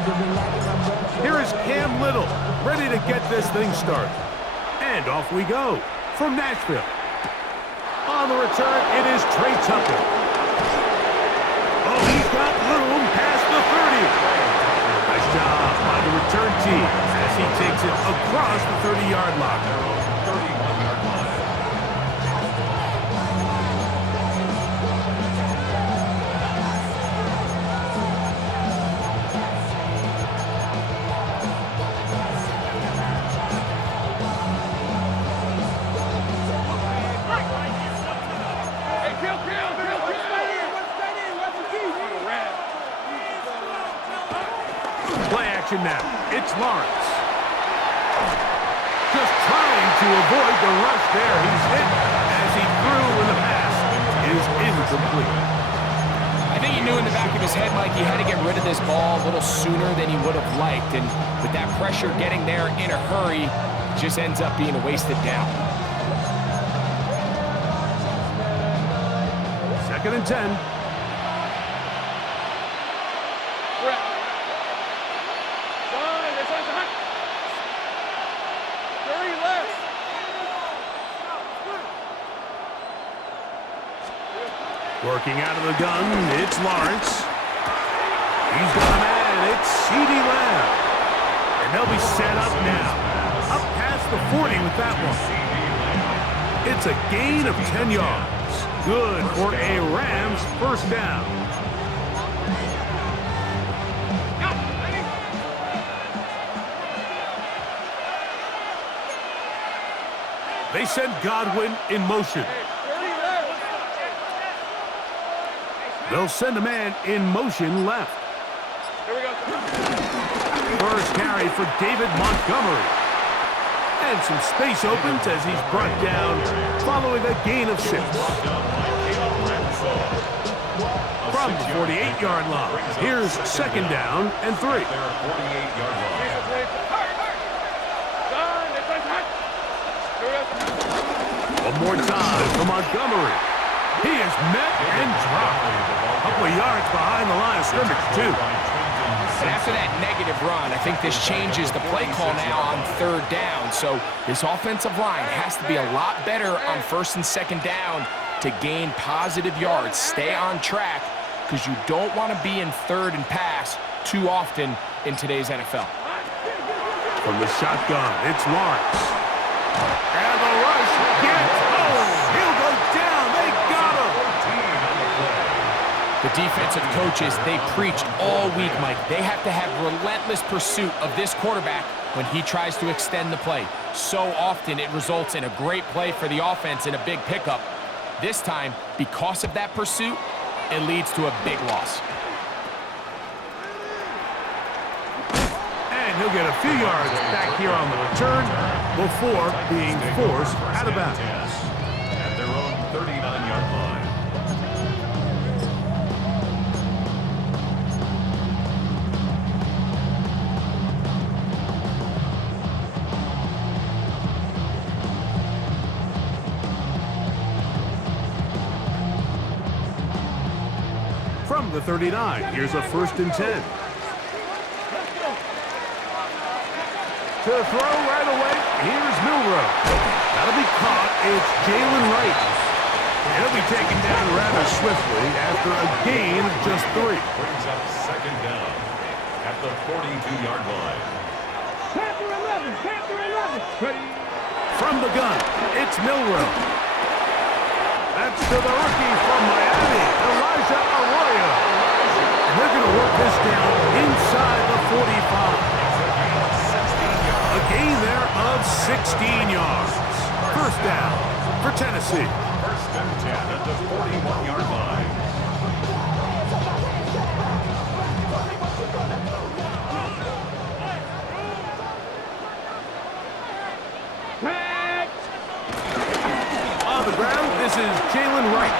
Here is Cam Little, ready to get this thing started. And off we go from Nashville. On the return, it is Trey Tucker. Oh, he's got room past the 30. Nice job by the return team as he takes it across the 30-yard line. Now, it's Lawrence. Just trying to avoid the rush there. He's hit as he threw when the pass is incomplete. I think he knew in the back of his head, Mike, he had to get rid of this ball a little sooner than he would have liked. And with that pressure getting there in a hurry, just ends up being a wasted down. 2nd and 10. Working out of the gun, it's Lawrence. He's got a man, it's C.D. Lamb. And they'll be set up now. Up past the 40 with that one. It's a gain of 10 yards. Good for a Rams first down. They send Godwin in motion. They'll send a man in motion left. Here we go. First carry for David Montgomery. And some space opens as he's brought down following a gain of 6. From the 48-yard line, here's 2nd down and 3. One more time for Montgomery. He is met and dropped. A couple of yards behind the line of scrimmage, too. And after that negative run, I think this changes the play call now on 3rd down. So this offensive line has to be a lot better on 1st and 2nd down to gain positive yards. Stay on track because you don't want to be in 3rd and pass too often in today's NFL. From the shotgun, it's Lawrence. And the rush gets home. He'll go down. They got him. The defensive coaches, they preached all week, Mike. They have to have relentless pursuit of this quarterback when he tries to extend the play. So often it results in a great play for the offense and a big pickup. This time, because of that pursuit, it leads to a big loss. And he'll get a few yards back here on the return before being forced out of bounds. At their own 39-yard line. From the 39, here's a 1st and 10. To throw right away, here's Milrow. That'll be caught. It's Jalen Wright. He'll be taken down rather swiftly after a gain of just 3. Brings up 2nd down at the 42-yard line. Panther 11. Ready. From the gun, it's Milrow. That's to the rookie from Miami, Elijah Arroyo. And they're going to work this down inside the 45. A gain there of 16 yards. First down for Tennessee. 1st and 10 at the 41-yard line. On the ground, this is Jalen Wright.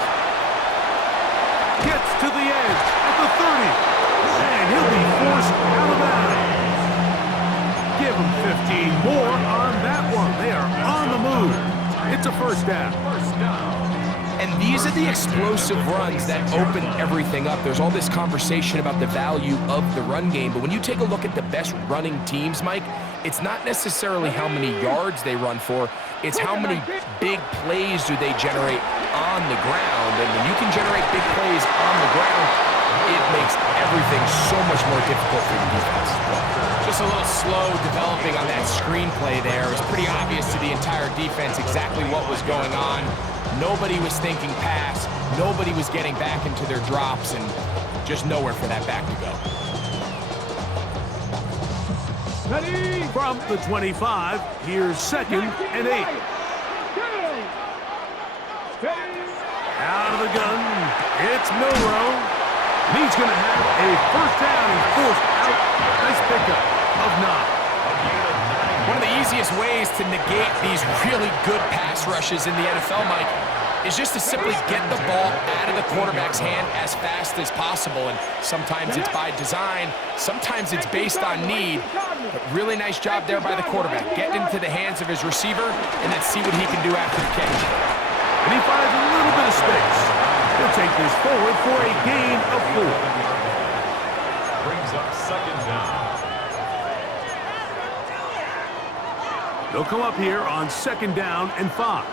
Gets to the edge at the 30. And he'll be forced out of bounds. Give him 15 more on that one. They are on the move. It's a 1st down. And These are the explosive runs that open everything up. There's all this conversation about the value of the run game, but when you take a look at the best running teams, Mike, it's not necessarily how many yards they run for, it's how many big plays do they generate on the ground. And when you can generate big plays on the ground, it makes everything so much more difficult for the defense. Just a little slow developing on that screenplay there. It was pretty obvious to the entire defense exactly what was going on. Nobody was thinking pass. Nobody was getting back into their drops, and just nowhere for that back to go. From the 25, here's 2nd and 8. Out of the gun, it's Milroe. He's going to have a first down and forced out. Nice pickup of 9. One of the easiest ways to negate these really good pass rushes in the NFL, Mike, is just to simply get the ball out of the quarterback's hand as fast as possible. And sometimes it's by design, sometimes it's based on need. But really nice job there by the quarterback, getting into the hands of his receiver, and then see what he can do after the catch. And he finds a little bit of space. He'll take this forward for a gain of 4. Brings up 2nd down. They'll come up here on 2nd down and 5.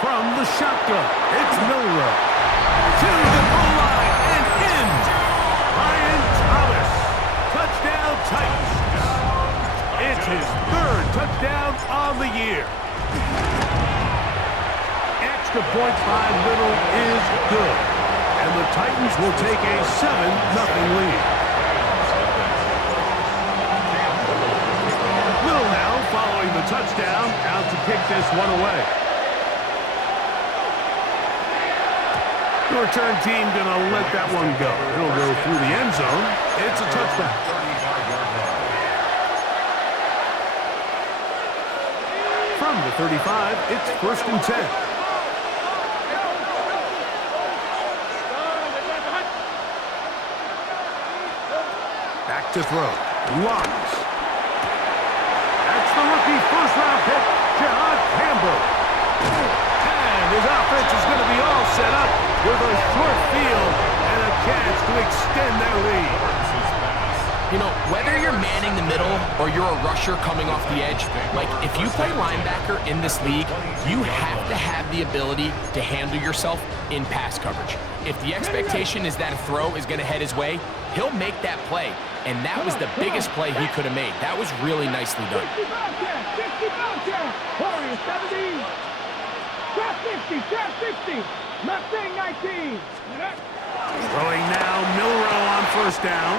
From the shotgun, it's Milroe. To the goal line and in. Ryan Thomas. Touchdown Titans. It's his 3rd touchdown on the year. Extra point by Little is good. And the Titans will take a 7-0 lead. Little now following the touchdown, out to kick this one away. The return team gonna let that one go. It'll go through the end zone. It's a touchdown. From the 35, it's 1st and 10. Back to throw. Lawrence. That's the rookie first-round pick, John Campbell. And his offense is going to be all set up with a short field and a chance to extend their lead. You know, whether you're manning the middle or you're a rusher coming off the edge, like if you play linebacker in this league, you have to have the ability to handle yourself in pass coverage. If the expectation is that a throw is going to head his way, he'll make that play. And that was the biggest play he could have made. That was really nicely done. Throwing now, Milroe on 1st down.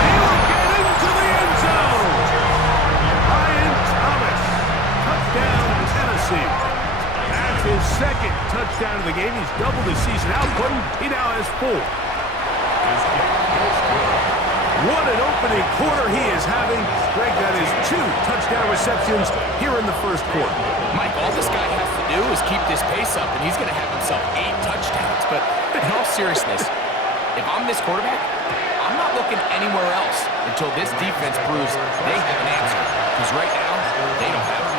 And he'll get into the end zone. Ryan Thomas, touchdown Tennessee. That's his 2nd touchdown of the game. He's doubled his season output. He now has 4. What an opening quarter he is having. Greg, that is 2 touchdown receptions here in the 1st quarter. Mike, all this guy has to do is keep this pace up, and he's going to have himself 8 touchdowns. But in all seriousness, if I'm this quarterback, I'm not looking anywhere else until this defense proves they have an answer. Because right now, they don't have it.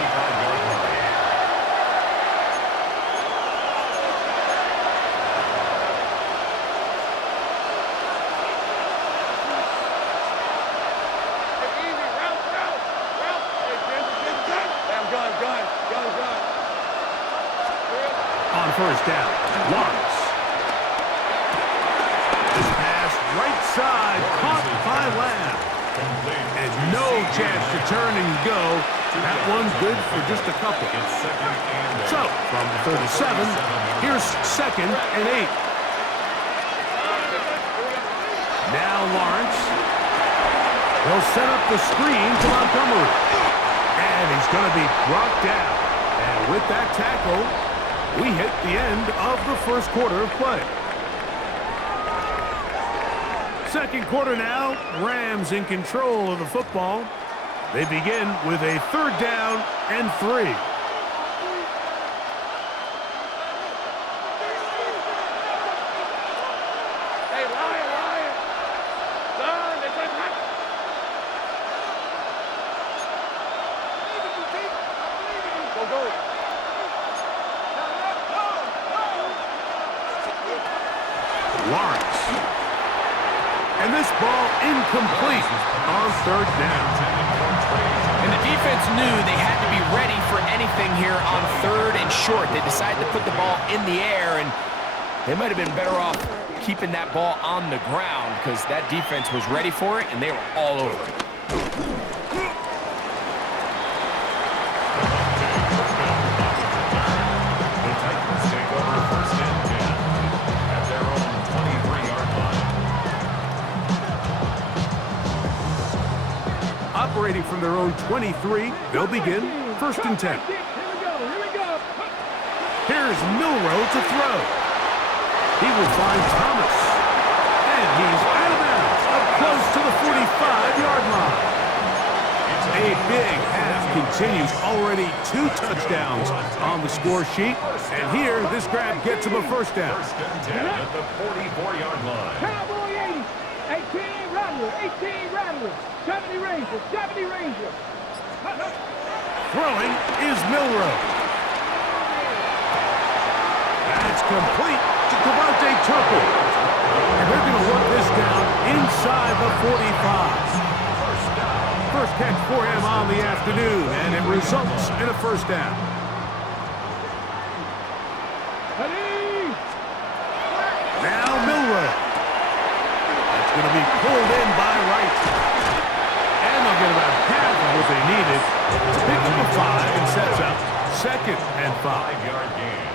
On 1st down, Lawrence. This pass right side, caught by Lamb. And no chance to turn and go. That one's good for just a couple. So, from the 37, here's 2nd and 8. Now Lawrence. He'll set up the screen to Montgomery. And he's going to be brought down. And with that tackle, we hit the end of the 1st quarter of play. 2nd quarter now, Rams in control of the football. They begin with a 3rd down and 3. Hey, Ryan. Son, it's a hot. Go. Lawrence. And this ball incomplete on third down. And the defense knew they had to be ready for anything here on third and short. They decided to put the ball in the air, and they might have been better off keeping that ball on the ground because that defense was ready for it, and they were all over it. The Titans take over first and 10 at their own 23-yard line. Operating from their own 23, they'll begin first and 10. Here's Milroe to throw. He will find Thomas. And he's out of bounds, up close to the 45-yard line. A big half continues. Already 2 touchdowns on the score sheet. And here, this grab gets him a first down. First and 10 at the 44-yard line. Cowboy 80, 18 Rattler, 18 Rattler, 70 Ranger, 70 Ranger. Throwing is Milroe. That's complete to Devontae Turpin. And they're going to work this down inside the 45. First catch for him on the afternoon, and it results in a first down. Now Milroe. That's going to be pulled in by Wright. And they'll get about half of what they needed to pick up a 5 and sets up second and 5. 5-yard gain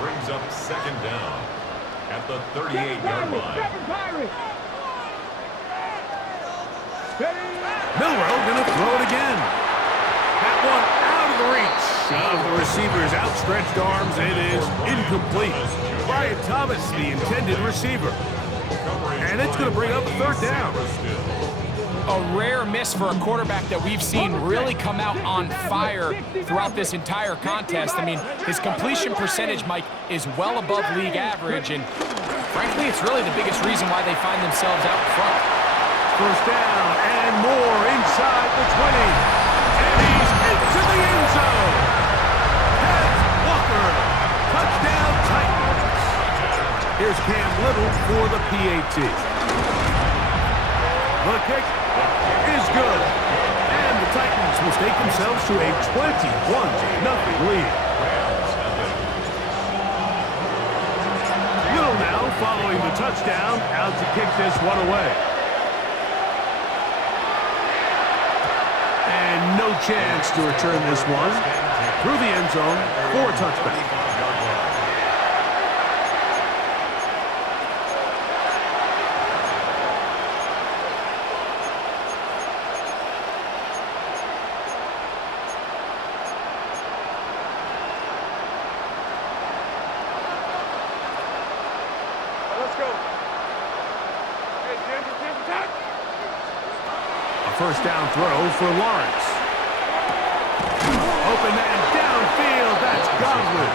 brings up second down at the 38-yard line. Milroe going to throw it again. That one out of the reach of the receiver's outstretched arms. It is incomplete. Brian Thomas, the intended receiver. And it's going to bring up a third down. A rare miss for a quarterback that we've seen really come out on fire throughout this entire contest. I mean, his completion percentage, Mike, is well above league average, and frankly, it's really the biggest reason why they find themselves out front. First down and more inside the 20. And he's into the end zone. That's Walker. Touchdown Titans. Here's Cam Little for the PAT. The kick is good. And the Titans will stake themselves to a 21-0 lead. Little now following the touchdown, out to kick this one away. And no chance to return this one through the end zone for a touchback. First down throw for Lawrence. Open man downfield. That's Godwin.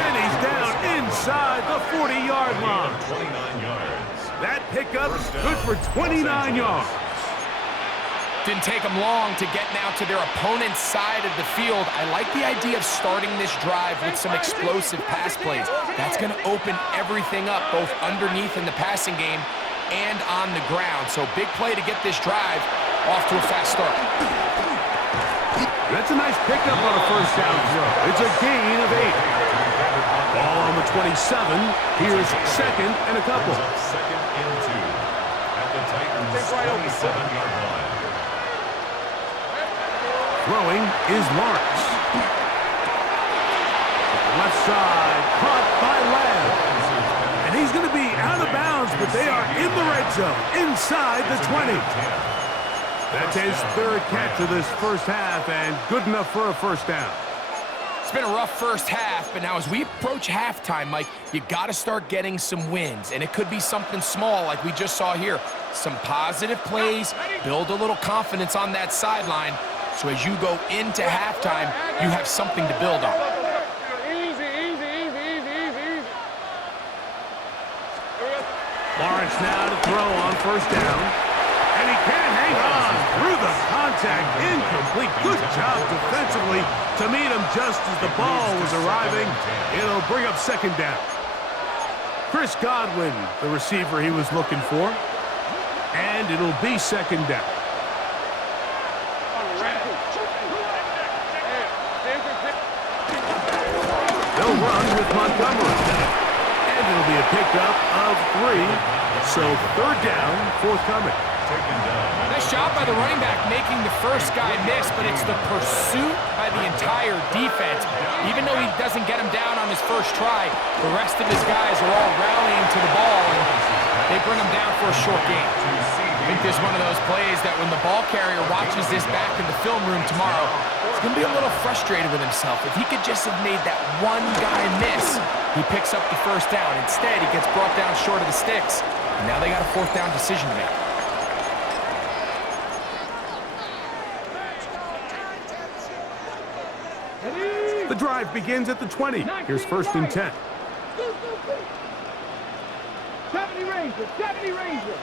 And he's down inside the 40-yard line. 29 yards. That pickup good for 29 yards. Didn't take them long to get now to their opponent's side of the field. I like the idea of starting this drive with some explosive pass plays. That's going to open everything up, both underneath in the passing game and on the ground. So big play to get this drive off to a fast start. That's a nice pickup on a first down throw. It's a gain of 8. Ball on the 27. Here's second and a couple. Second and 2 at the Titans' 27-yard line. Throwing is Lawrence. Left side, caught by Lamb. And he's going to be out of bounds, but they are in the red zone, inside the 20. That's his third catch of this first half, and good enough for a first down. It's been a rough first half, but now as we approach halftime, Mike, you got to start getting some wins, and it could be something small like we just saw here. Some positive plays, build a little confidence on that sideline, so as you go into halftime, you have something to build on. Lawrence now to throw on first down. And he can't hang on through the contact. Incomplete. Good job defensively to meet him just as the ball was arriving. It'll bring up second down. Chris Godwin, the receiver he was looking for. And it'll be second down. They'll run with Montgomery. And it'll be a pickup of 3. So third down, forthcoming. Nice job by the running back making the first guy miss, but it's the pursuit by the entire defense. Even though he doesn't get him down on his first try, the rest of his guys are all rallying to the ball, and they bring him down for a short gain. I think this is one of those plays that when the ball carrier watches this back in the film room tomorrow, he's going to be a little frustrated with himself. If he could just have made that one guy miss, he picks up the first down. Instead, he gets brought down short of the sticks, and now they got a fourth down decision to make. The drive begins at the 20. Here's first and 10. 70 Rangers, 70 Rangers.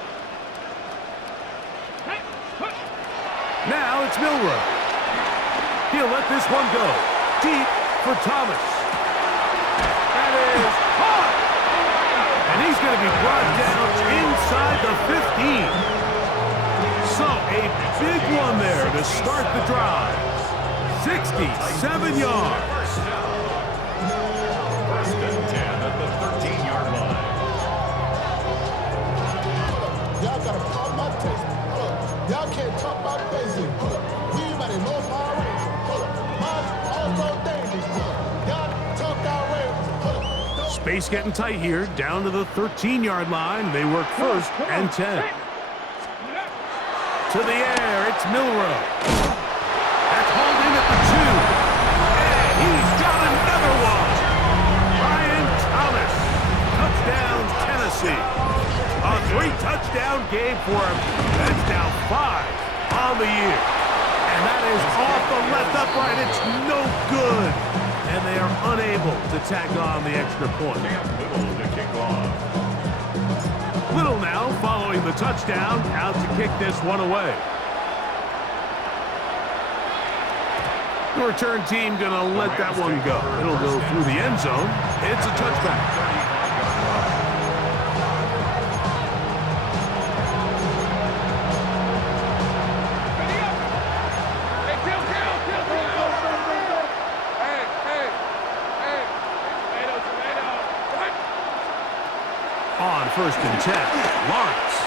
Now it's Milroe. He'll let this one go. Deep for Thomas. That is caught! And he's going to be brought down inside the 15. So a big one there to start the drive. 67 yards. First and 10 at the 13-yard line. Y'all got a problem my taste. Y'all can't talk about basic. We everybody know Power Rangers. Mine's also dangerous. Y'all talk outrageous. Space getting tight here. Down to the 13-yard line. They work first and 10. To the air. It's Milroe. That's hauled in at the 2. And he's got another one. Brian Thomas. Touchdown, Tennessee. A 3-touchdown game for him. That's now 5 on the year. And that is off the left upright. It's no good. And they are unable to tack on the extra point. Little to kick off. Little now following the touchdown. Out to kick this one away. The return team going to let that one go. It'll go through the end zone. It's a touchback. On first and 10, Lawrence.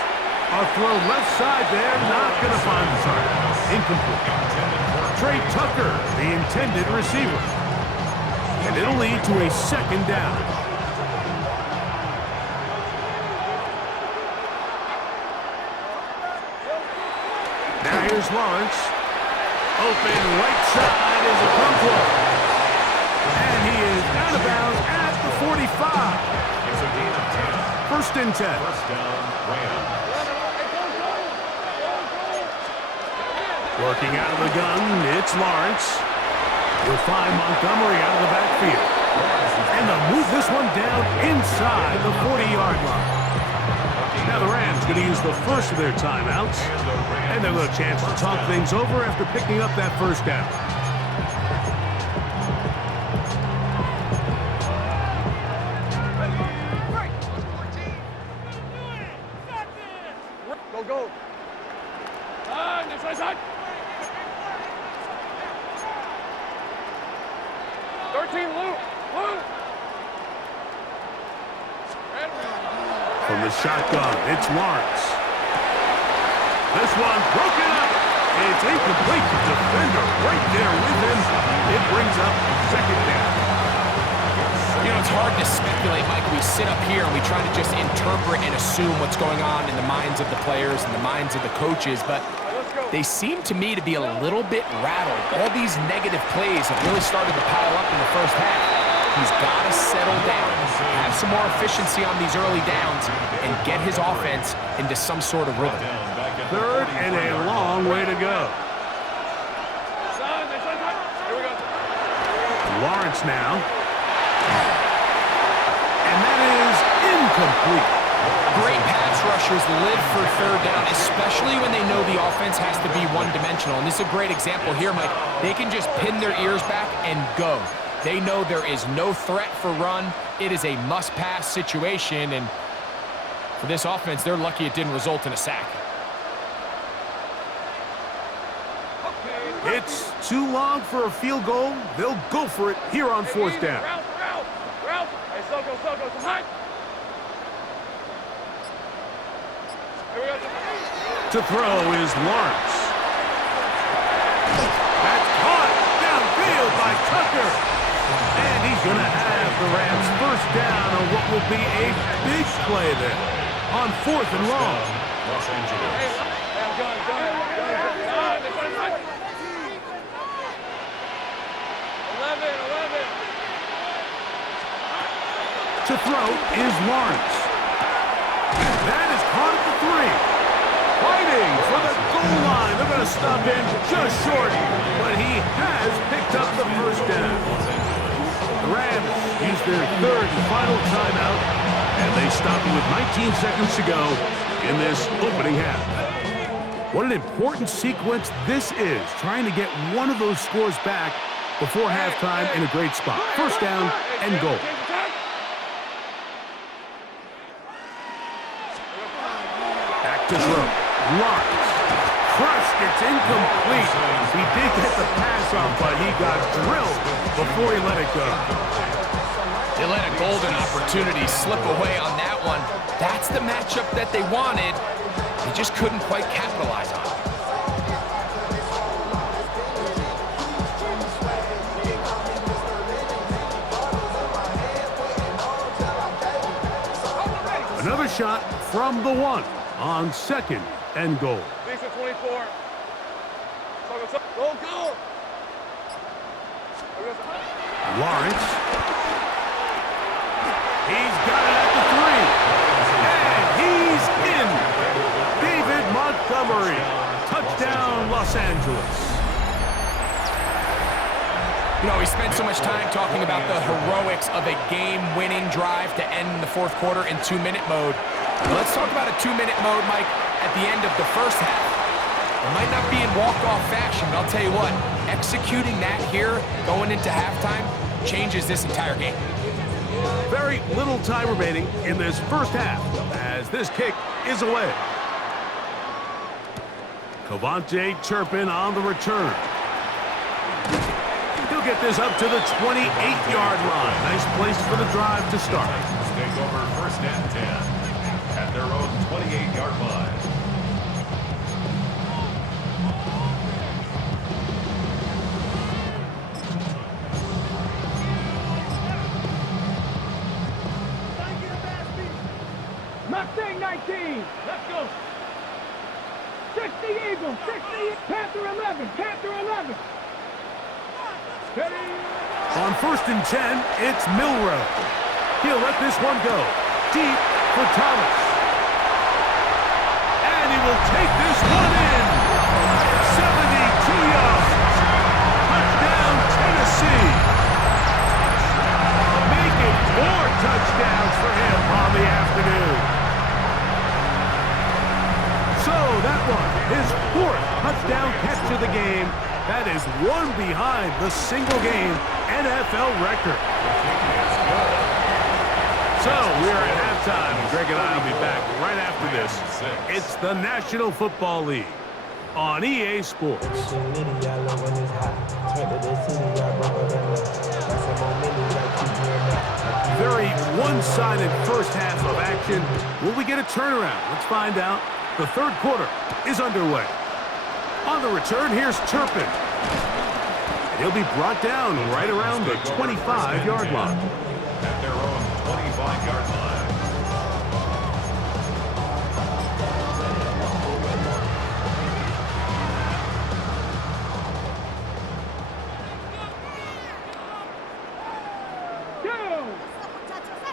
A throw left side there, not going to find the target. Incomplete. Trey Tucker, the intended receiver. And it'll lead to a second down. Now here's Lawrence. Open right side is a pump play. And he is out of bounds at the 45. It's a gain of 10. First and 10. First down, Rams. Working out of the gun, it's Lawrence. He'll find Montgomery out of the backfield. And they'll move this one down inside the 40-yard line. Now the Rams going to use the first of their timeouts. And they'll have a chance to talk things over after picking up that first down. Go. 13, Luke. From the shotgun, it's Lawrence. This one broken up. It's incomplete. Defender right there with him. It brings up second down. You know, it's hard to speculate, Mike. We sit up here and we try to just interpret and assume what's going on in the minds of the players and the minds of the coaches, but they seem to me to be a little bit rattled. All these negative plays have really started to pile up in the first half. He's got to settle down, have some more efficiency on these early downs, and get his offense into some sort of rhythm. Third and a long way to go. Lawrence now. And that is incomplete. Great pass rushers live for third down, especially when they know the offense has to be one-dimensional. And this is a great example here, Mike. They can just pin their ears back and go. They know there is no threat for run. it is a must-pass situation, and for this offense, they're lucky it didn't result in a sack. It's too long for a field goal. They'll go for it here on fourth down. Route. Hey, so go. Hot. Here we go. To throw is Lawrence. That's caught downfield by Tucker. And he's going to have the Rams first down on what will be a big play there on fourth and long. Los Angeles. Hey, I'm done. 11. To throw is Lawrence. That is caught at the 3. Fighting for the goal line. They're going to stop him just short, but he has picked up the first down. The Rams use their third and final timeout, and they stop him with 19 seconds to go in this opening half. What an important sequence this is, trying to get one of those scores back before halftime in a great spot. First down and goal. Back to throw. Lawrence. Crushed. It's incomplete. He did get the pass off, but he got drilled before he let it go. They let a golden opportunity slip away on that one. That's the matchup that they wanted. They just couldn't quite capitalize on it. Another shot from the 1 on second and goal. 24. Go. Lawrence. He's got it at the 3. And he's in. David Montgomery. Touchdown, Los Angeles. You know, we spent so much time talking about the heroics of a game-winning drive to end the fourth quarter in 2-minute mode. Now let's talk about a 2-minute mode, Mike, at the end of the first half. It might not be in walk-off fashion, but I'll tell you what, executing that here, going into halftime, changes this entire game. Very little time remaining in this first half as this kick is away. Cavante Turpin on the return. He'll get this up to the 28-yard line. Nice place for the drive to start. Take over first and 10 at their own 28-yard line. Mustang 19. Let's go. 60 Eagles. 60. Panther 11. Ready. On first and 10, it's Milrow. He'll let this one go. Deep for Thomas. And he will take this one in. 72 yards. Touchdown, Tennessee. Make it 4 touchdowns for him on the afternoon. So that one, his 4th touchdown catch of the game. That is one behind the single-game NFL record. So we are at halftime, and Greg and I will be back right after this. It's the National Football League on EA Sports. Very one-sided first half of action. Will we get a turnaround? Let's find out. The third quarter is underway. On the return, here's Turpin. He'll be brought down right around the 25-yard line. At their own 25-yard line.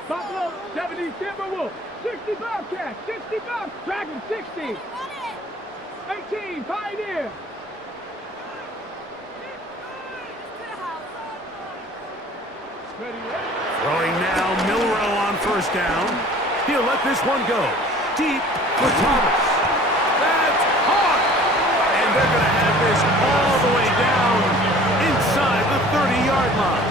Buffalo 70 Timberwolves. 60 Bobcats. 60 Bobcats. Dragon 60. 18 Pioneer. Throwing now, Milrow on first down. He'll let this one go. Deep for Thomas. That's caught! And they're going to have this all the way down inside the 30-yard line.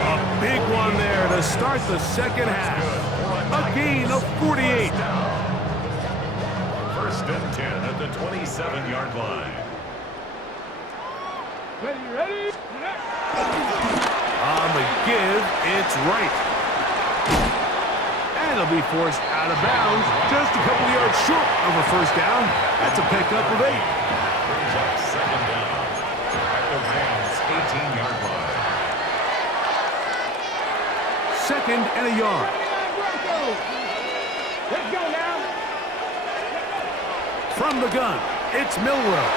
A big one there to start the second half. A gain of 48. First and 10 at the 27-yard line. Ready? On the give, it's right. And it'll be forced out of bounds, just a couple yards short of a first down. That's a pickup of 8. Brings up second down at the Rams' 18-yard line. Second and a yard. Let's go now. From the gun, it's Milroe.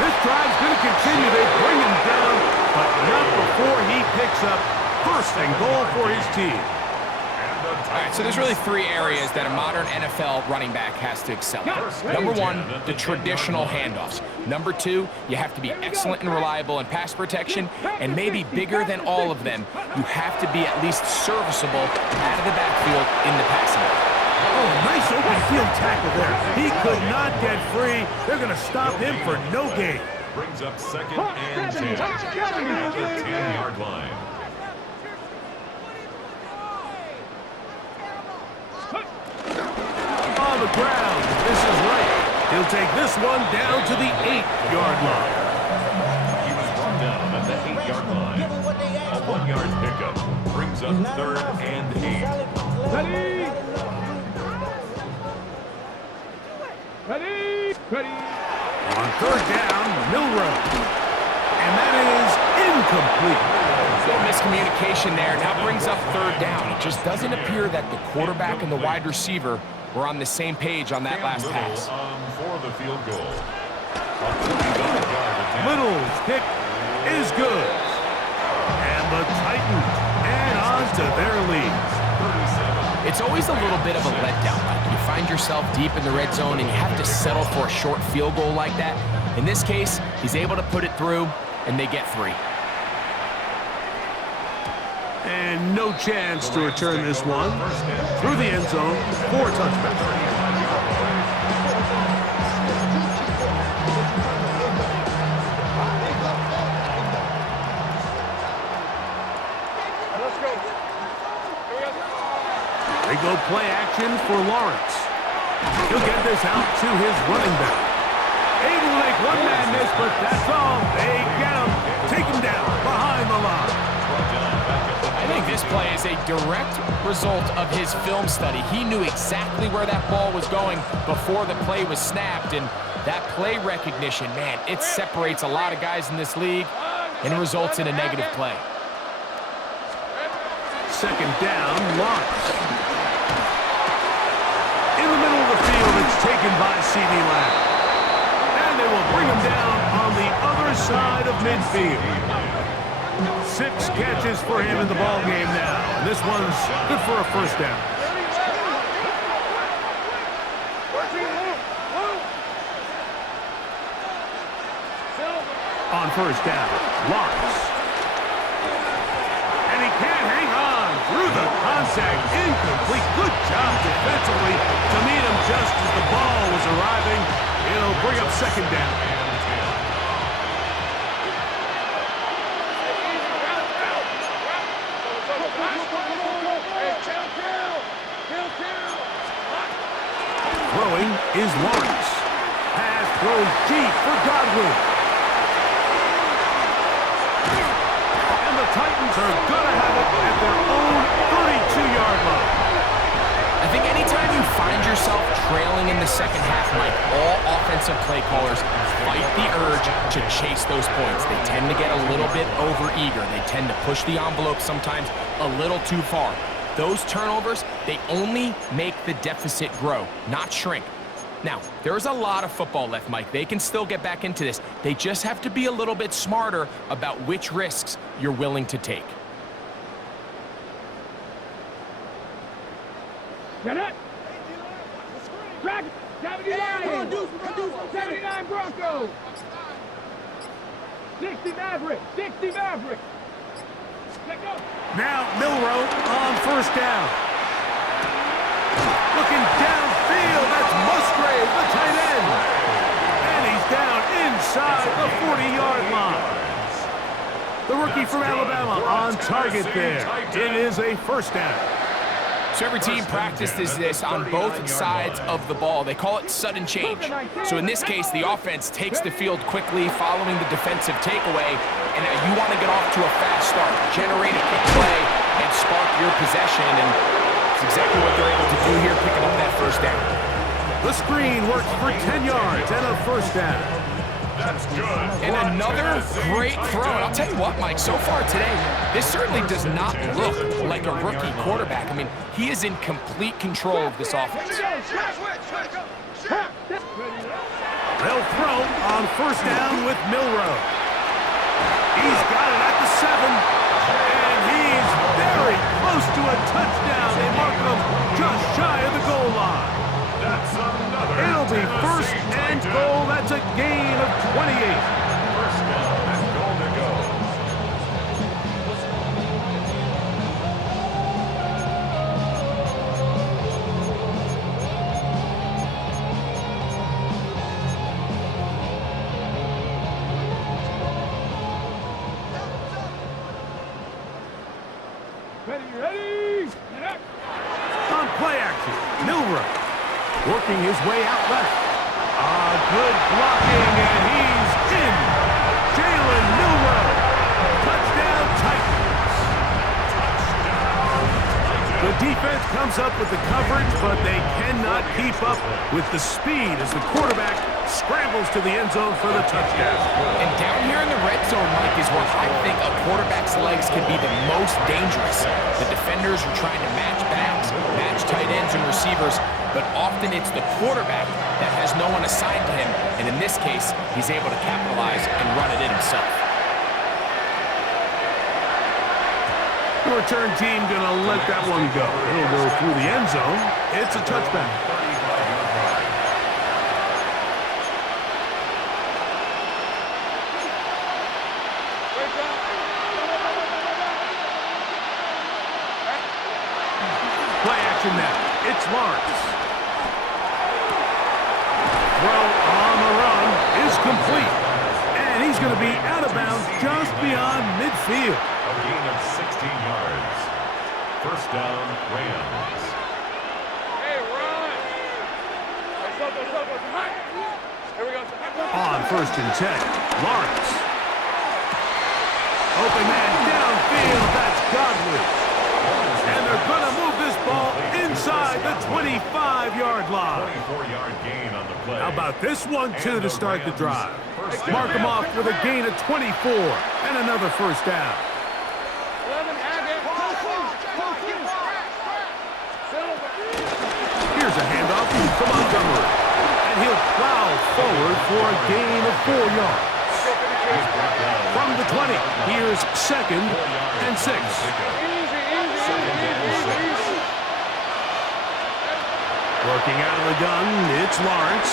This drive's going to continue. They bring him down, but not before he picks up first and goal for his team. All right, so there's really 3 areas that a modern NFL running back has to excel at. Number 1, the traditional handoffs. Number 2, you have to be excellent and reliable in pass protection, and maybe bigger than all of them, you have to be at least serviceable out of the backfield in the passing game. Oh, nice open field tackle there. He could not get free. They're going to stop him for no gain. Brings up second and 10 at the 10-yard line. On the ground, this is right. He'll take this one down to the 8-yard line. He was brought down at the 8-yard line. A 1-yard pickup brings up third and 8. Ready. On third down, Milroe. And that is incomplete. Little miscommunication there. Now brings up third down. It just doesn't appear that the quarterback and the wide receiver were on the same page on that last pass. For the field goal. A 45-yard attempt. Little's kick is good. And the Titans add on to their lead. 37. It's always a little bit of a letdown. Like you find yourself deep in the red zone and you have to settle for a short field goal like that. In this case, he's able to put it through, and they get 3. And no chance to return this one through the end zone for a touchback. They go play action for Lawrence. He'll get this out to his running back. Able to make one man miss, but that's all. They get him. Take him down behind the line. I think this play is a direct result of his film study. He knew exactly where that ball was going before the play was snapped, and that play recognition, man, it separates a lot of guys in this league and results in a negative play. Second down, Lawrence. In the middle of the field, it's taken by C.D. Lamb. And they will bring him down on the other side of midfield. 6 catches for him in the ball game now. And this one's good for a first down. On first down, Lawrence. And he can't hang on through the contact. Incomplete. Good job defensively to meet him just as the ball was arriving. It'll bring up second down. Throwing is Lawrence. Pass throws deep for Godwin. And the Titans are going to have it at their own 32-yard line. I think anytime you find yourself trailing in the second half, Mike, all offensive play callers fight the urge to chase those points. They tend to get a little bit overeager. They tend to push the envelope sometimes a little too far. Those turnovers, they only make the deficit grow, not shrink. Now, there's a lot of football left, Mike. They can still get back into this. They just have to be a little bit smarter about which risks you're willing to take. Get it. Drag 79. 79 Broncos. 60 Maverick. 60 Maverick. Let go. Now Milroe on first down. Looking downfield, that's Musgrave, the tight end. And he's down inside the 40-yard line. The rookie from Alabama on target there. It is a first down. So every team practices this on both sides of the ball. They call it sudden change. So in this case, the offense takes the field quickly following the defensive takeaway, and now you want to get off to a fast start, generate a quick play, and spark your possession, and it's exactly what they're able to do here, picking up that first down. The screen works for 10 yards and a first down. That's good. And another great throw. And I'll tell you what, Mike, so far today, this certainly does not look like a rookie quarterback. I mean, he is in complete control of this offense. They'll throw on first down with Milrow. He's got it at the 7, and he's very close to a touchdown. They mark him just shy of the goal line. That's another. It'll be first and goal. That's a gain of 28. First down and goal to go. Ready? On play action, Milrow working his way out left. Good blocking, and he's in. Jalen Milrow. Touchdown Titans. The defense comes up with the coverage, but they cannot keep up with the speed as the quarterback scrambles to the end zone for the touchdown. And down here in the red zone, Mike, is where I think a quarterback's legs can be the most dangerous. The defenders are trying to match backs, match tight ends and receivers, but often it's the quarterback that has no one assigned to him, and in this case, he's able to capitalize and run it in himself. The return team gonna let that one go. It'll go through the end zone. It's a touchback. Play action now. It's Lawrence. Throw on the run is complete. And he's going to be out of bounds just beyond midfield. A gain of 16 yards. First down, Rams. Hey, run! Here we go. On first and 10, Lawrence. Open man downfield. That's Godwin. And they're going to move this ball inside the 25-yard line. 24-yard gain on the play. How about this one, too, to start the drive? Mark him off with a gain of 24 and another first down. Here's a handoff to Montgomery. And he'll plow forward for a gain of 4 yards. From the 20, here's second and 6. Working out of the gun, it's Lawrence.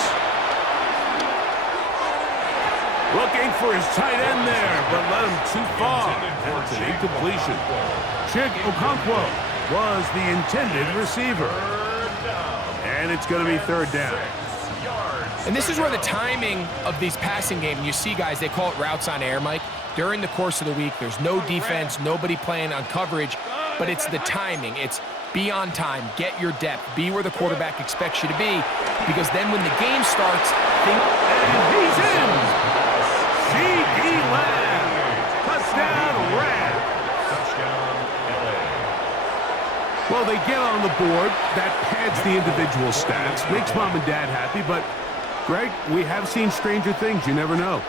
Looking for his tight end there, but led him too far. That's an incompletion. Chig Okonkwo was the intended receiver. And it's going to be third down. And this is where the timing of these passing games, you see guys, they call it routes on air, Mike. During the course of the week, there's no defense, nobody playing on coverage, but it's the timing. It's be on time, get your depth, be where the quarterback expects you to be, because then when the game starts, and he's in! C.E. Lamb! Touchdown, Rams! Touchdown, LA. Well, they get on the board. That pads the individual stats, makes mom and dad happy, but Greg, we have seen stranger things. You never know.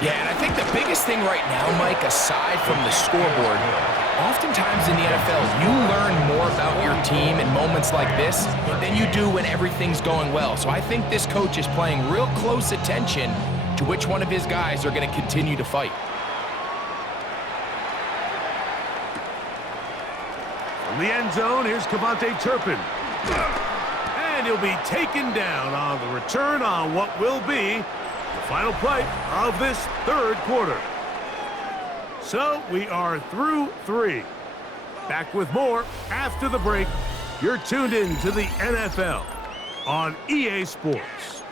Yeah, and I think the biggest thing right now, Mike, aside from the scoreboard, oftentimes in the NFL, you learn more about your team in moments like this than you do when everything's going well. So I think this coach is paying real close attention to which one of his guys are going to continue to fight. From the end zone, here's Cavante Turpin. And he'll be taken down on the return on what will be the final play of this third quarter. So we are through 3. Back with more after the break. You're tuned in to the NFL on EA Sports.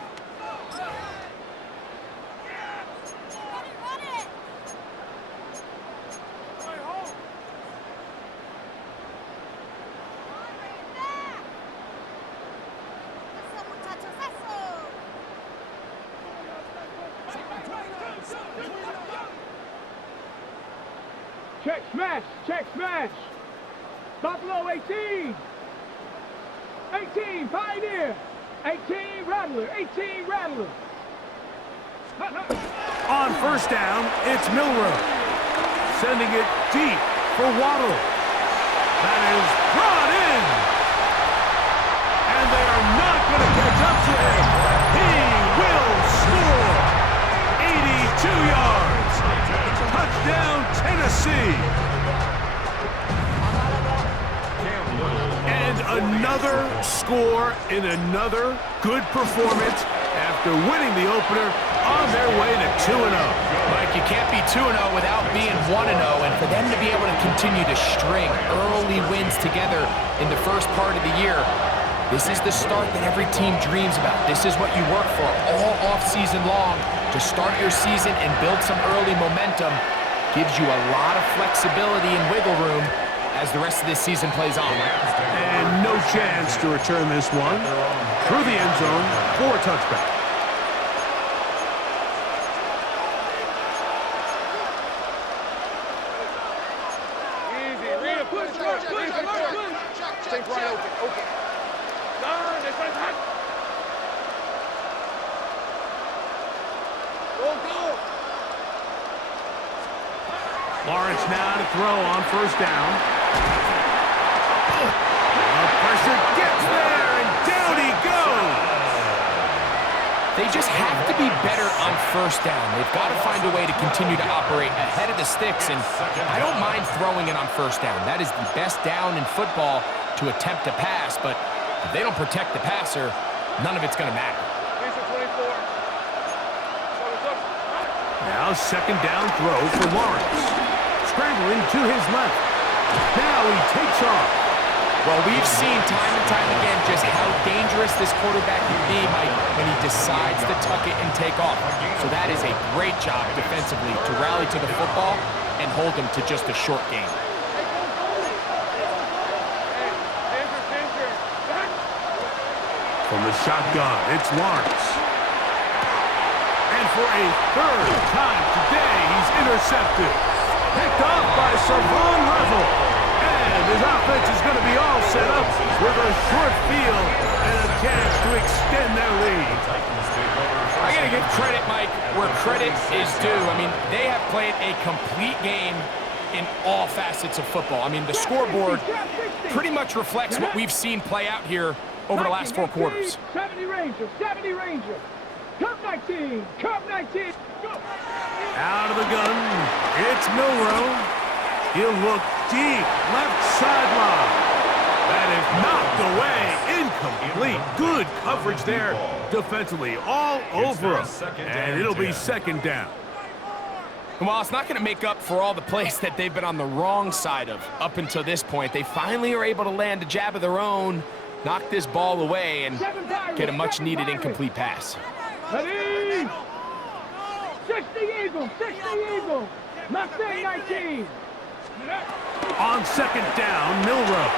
Check smash. Check smash. Buffalo 18. 18 Pioneer. 18 Rattler. 18 Rattler. On first down, it's Milrow. Sending it deep for Waddle. That is brought in. And they are not going to catch up to him. He will score. 82 yards. Touchdown, Tennessee. And another score in another good performance after winning the opener on their way to 2-0. Mike, you can't be 2-0 without being 1-0, and for them to be able to continue to string early wins together in the first part of the year, this is the start that every team dreams about. This is what you work for all off-season long, to start your season and build some early momentum. Gives you a lot of flexibility and wiggle room as the rest of this season plays on. And no chance to return this one through the end zone for a touchback. Lawrence now to throw on first down. The pressure gets there, and down he goes. They just have to be better on first down. They've got to find a way to continue to operate ahead of the sticks, and I don't mind throwing it on first down. That is the best down in football to attempt to pass, but if they don't protect the passer, none of it's going to matter. Now second down throw for Lawrence. Scrambling to his left. Now he takes off. Well, we've seen time and time again just how dangerous this quarterback can be, Mike, when he decides to tuck it and take off. So that is a great job defensively to rally to the football and hold him to just a short game. From the shotgun, it's Lawrence. And for a third time today, he's intercepted. Picked off by Savon Revel. And his offense is going to be all set up with a short field and a chance to extend their lead. I got to give credit, Mike, where credit is due. I mean, they have played a complete game in all facets of football. I mean, the scoreboard pretty much reflects what we've seen play out here over the last 4 quarters. 70 Ranger, 70 Ranger. Cup 19, Cup 19. Go. Out of the gun, it's Milrow. He'll look deep, left sideline. That is knocked away, incomplete. Good coverage there defensively, all over him. And it'll be second down. And while it's not going to make up for all the plays that they've been on the wrong side of up until this point, they finally are able to land a jab of their own, knock this ball away, and get a much-needed incomplete pass. Ready? 60 Eagles, 60 Eagles. Mustang 19. On second down, Milrow.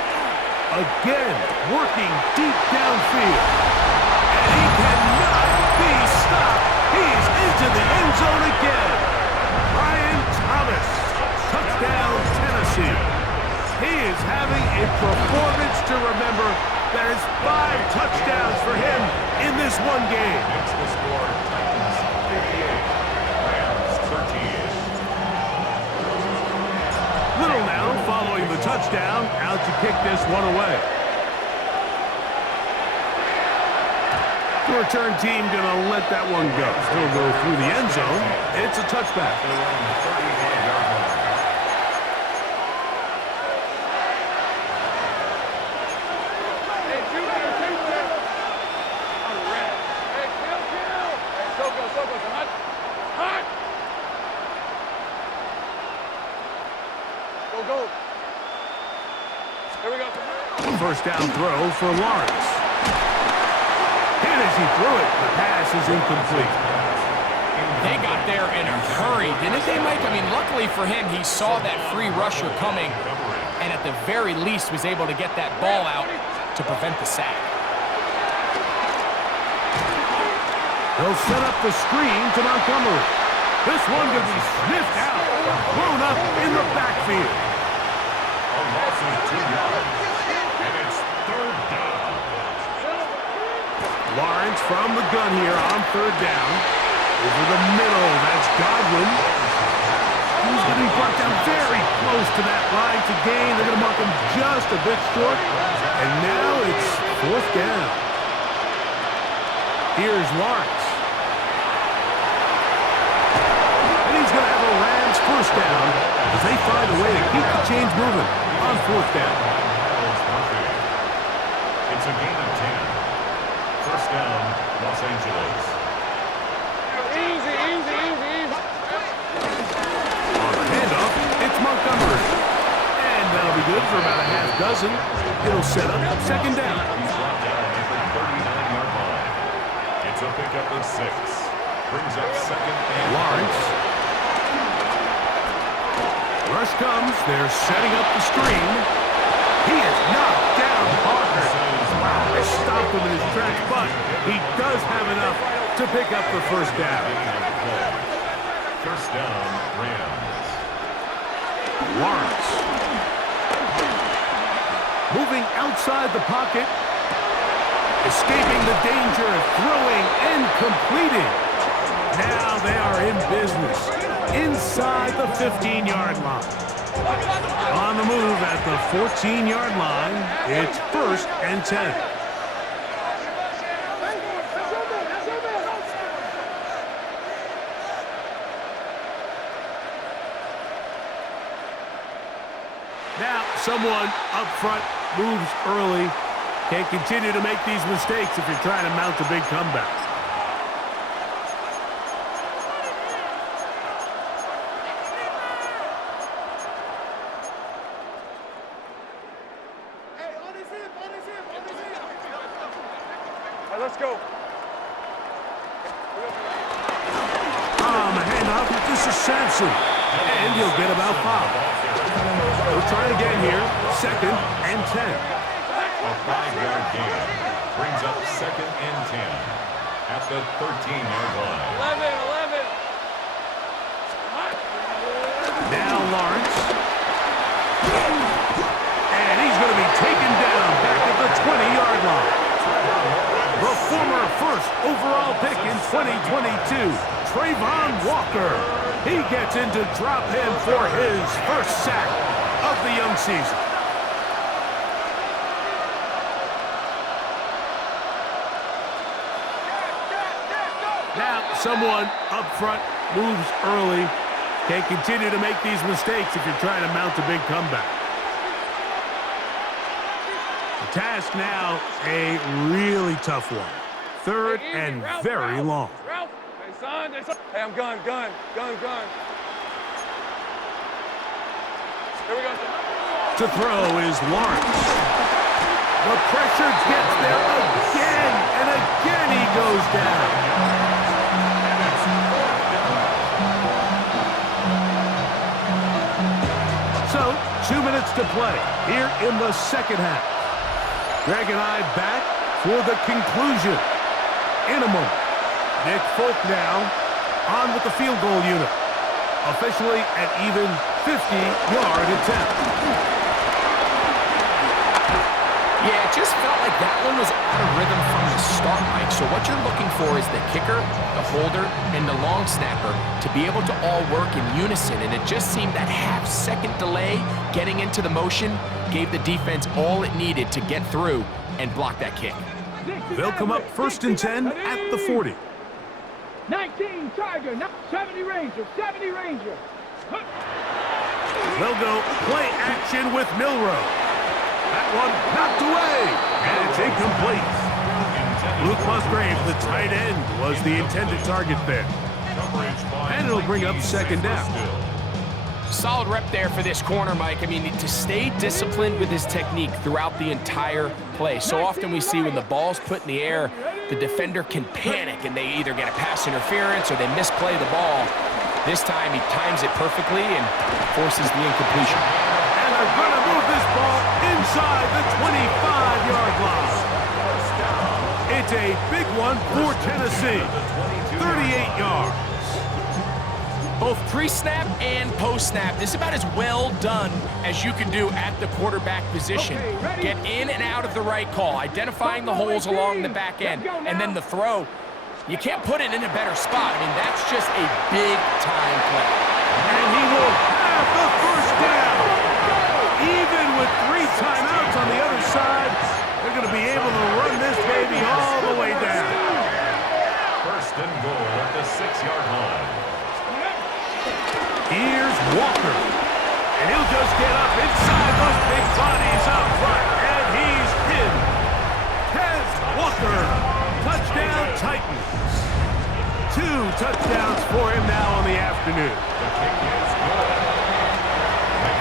Again, working deep downfield. And he cannot be stopped. He's into the end zone again. Brian Thomas, touchdown Tennessee. He is having a performance to remember. There's 5 touchdowns for him in this one game. Makes the score Titans 58, Rams 13. Little now following the touchdown, out to kick this one away. The return team gonna let that one go. Still go through the end zone. It's a touchback. First down throw for Lawrence. And as he threw it, the pass is incomplete. They got there in a hurry, didn't they, Mike? I mean, luckily for him, he saw that free rusher coming, and at the very least was able to get that ball out to prevent the sack. They'll set up the screen to Montgomery. This one could be sniffed out. Blown up in the backfield. A loss of 2 yards. And it's third down. Lawrence from the gun here on third down. Over the middle, that's Godwin. He's going to be brought down very close to that line to gain. They're going to mark him just a bit short. And now it's fourth down. Here's Lawrence. And he's going to have a Rams first down as they find a way to keep the chains moving on fourth down. It's a gain of 10. First down, Los Angeles. Easy, easy, easy, easy. On the handoff, it's Montgomery. And that'll be good for about a half dozen. It'll set up second down. He's brought down at the 39-yard line. It's a pickup of 6. Brings up second and Lawrence. Rush comes. They're setting up the screen. He is knocked down hard. Wow, they stopped him in his tracks, but he does have enough to pick up the first down. First down, Rams. Lawrence. Moving outside the pocket. Escaping the danger, throwing and completing. Now they are in business. Inside the 15-yard line. On the move at the 14-yard line, it's first and 10. Now, someone up front moves early. Can't continue to make these mistakes if you're trying to mount a big comeback. Let's go. On the handoff, this is Sampson. And he'll get about 5. We'll try it again here. Second and 10. A 5-yard gain. Brings up second and 10 at the 13-yard line. 11. Now Lawrence. And he's going to be taken down back at the 20-yard line. The former first overall pick in 2022, Trayvon Walker. He gets into drop him for his first sack of the young season. Now, someone up front moves early. Can't continue to make these mistakes if you're trying to mount a big comeback. The task now, a really tough one. Third and very long. Ralph. Hey, son. Hey, I'm gun. Here we go. To throw is Lawrence. The pressure gets there again, and again he goes down. So, 2 minutes to play here in the second half. Greg and I back for the conclusion in a moment. Nick Folk now on with the field goal unit. Officially an even 50-yard attempt. Yeah, it just felt like that one was out of rhythm from the start, Mike. So what you're looking for is the kicker, the holder, and the long snapper to be able to all work in unison. And it just seemed that half-second delay getting into the motion gave the defense all it needed to get through and block that kick. They'll come up first and 10 at the 40. 19 Tiger, 70 Ranger. They'll go play action with Milrow. That one knocked away, and it's incomplete. Luke Musgrave, the tight end, was the intended target there. And it'll bring up second down. Solid rep there for this corner, Mike. I mean, to stay disciplined with his technique throughout the entire play. So often we see when the ball's put in the air, the defender can panic and they either get a pass interference or they misplay the ball. This time he times it perfectly and forces the incompletion. And they're going to move this ball inside the 25-yard line. It's a big one for Tennessee. 38 yards. Both pre-snap and post-snap. This is about as well done as you can do at the quarterback position. Get in and out of the right call, identifying the holes along the back end, and then the throw. You can't put it in a better spot. I mean, that's just a big-time play. And he will have the first down. Even with 3 timeouts on the other side, they're going to be able to run this baby all the way down. First and goal at the 6-yard line. Here's Walker. And he'll just get up inside those big bodies up front. And he's in. Kez Walker. Touchdown Titans. 2 touchdowns for him now on the afternoon. The kick is good.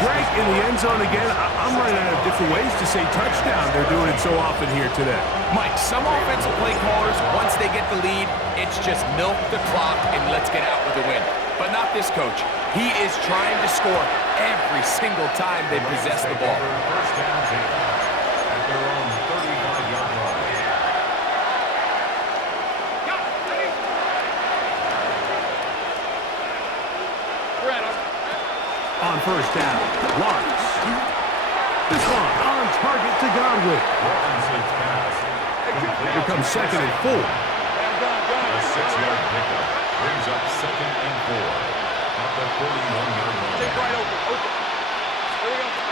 Greg, in the end zone again. I'm running out of different ways to say touchdown. They're doing it so often here today. Mike, some offensive play callers, once they get the lead, it's just milk the clock and let's get out with a win. But not this coach. He is trying to score every single time they possess the ball. First down team at their own 35-yard line. On first down, Lawrence. This one on target to Godwin. Robinson's pass. Here comes 2nd and 4. A 6-yard pickup brings up 2nd and 4 at the 41-yard line. Take right open. There we go.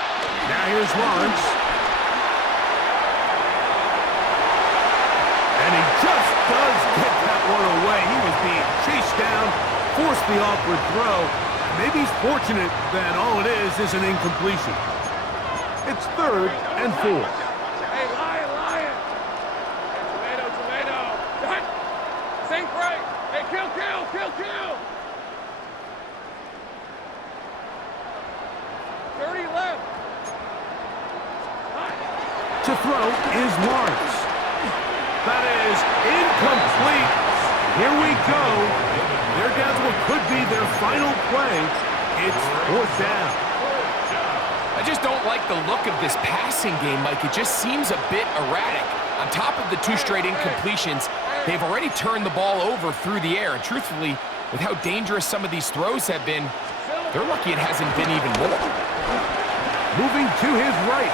Now here's Lawrence. And he just does get that one away. He was being chased down, forced the awkward throw. Maybe he's fortunate that all it is an incompletion. It's 3rd and 4. Hey, lion. Tomato. Cut. Sink break. Hey, kill. 30 left. To throw is Lawrence. That is incomplete. Here we go. They're down to what could be their final play. It's 4th down. I just don't like the look of this passing game, Mike. It just seems a bit erratic. On top of the 2 straight incompletions, they've already turned the ball over through the air. And truthfully, with how dangerous some of these throws have been, they're lucky it hasn't been even more. Moving to his right.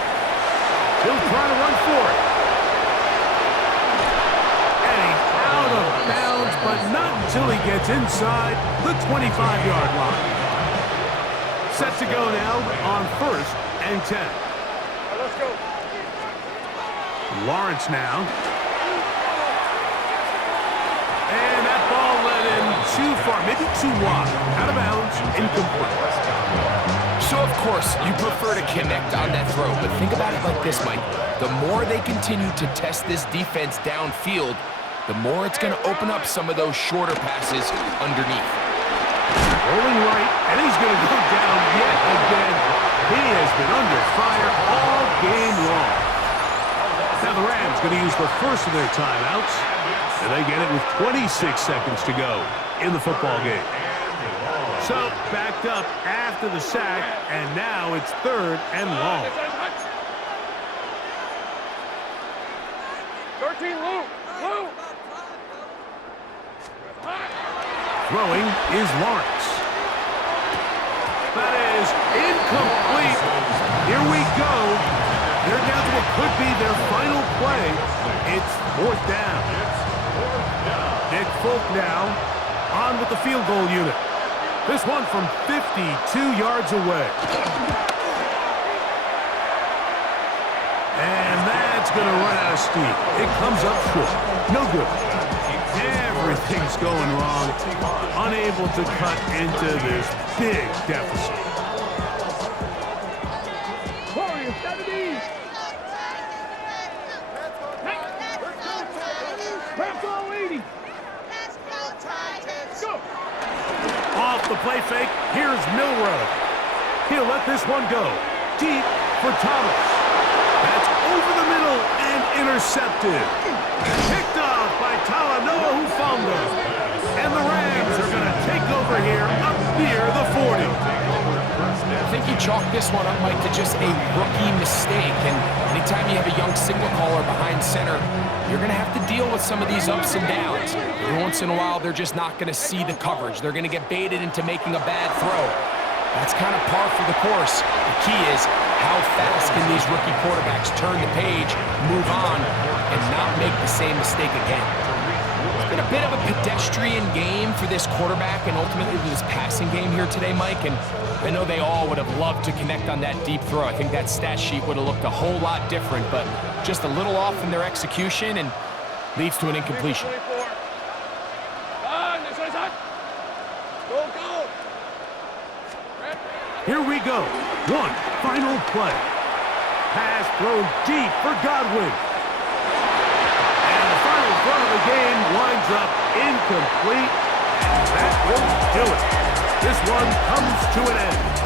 He'll try to run for it. And he's out of bounds, but not until he gets inside the 25-yard line. Set to go now on 1st and 10. Let's go. Lawrence now. And that ball led in too far, maybe too wide. Out of bounds, incomplete. So, of course, you prefer to connect on that throw, but think about it like this, Mike. The more they continue to test this defense downfield, the more it's going to open up some of those shorter passes underneath. Rolling right, and he's going to go down yet again. He has been under fire all game long. Now the Rams going to use the first of their timeouts, and they get it with 26 seconds to go in the football game. So, backed up after the sack, and now it's 3rd and long. 13, Lou. Throwing is Lawrence. That is incomplete. Here we go. They're down to what could be their final play. It's 4th down. Nick Folk now on with the field goal unit. This one from 52 yards away. And that's going to run out of steam. It comes up short. No good. Everything's going wrong. Unable to cut into this big deficit. Warriors, 70s. Craft all 80. Go. Off the play fake, here's Milrow. He'll let this one go. Deep for Thomas. That's over the middle and intercepted. Picked off by Talanoa Hufanga. And the Rams are going to take over here up near the 40. first down. I think you chalk this one up, Mike, to just a rookie mistake. And anytime you have a young signal caller behind center, you're going to have to deal with some of these ups and downs. Every once in a while, they're just not going to see the coverage. They're going to get baited into making a bad throw. That's kind of par for the course. The key is how fast can these rookie quarterbacks turn the page, move on, and not make the same mistake again. It's been a bit of a pedestrian game for this quarterback and ultimately this passing game here today, Mike. And I know they all would have loved to connect on that deep throw. I think that stat sheet would have looked a whole lot different, but just a little off in their execution and leads to an incompletion. Here we go. One final play. Pass thrown deep for Godwin. And the final throw of the game winds up incomplete. And that will do it. This one comes to an end.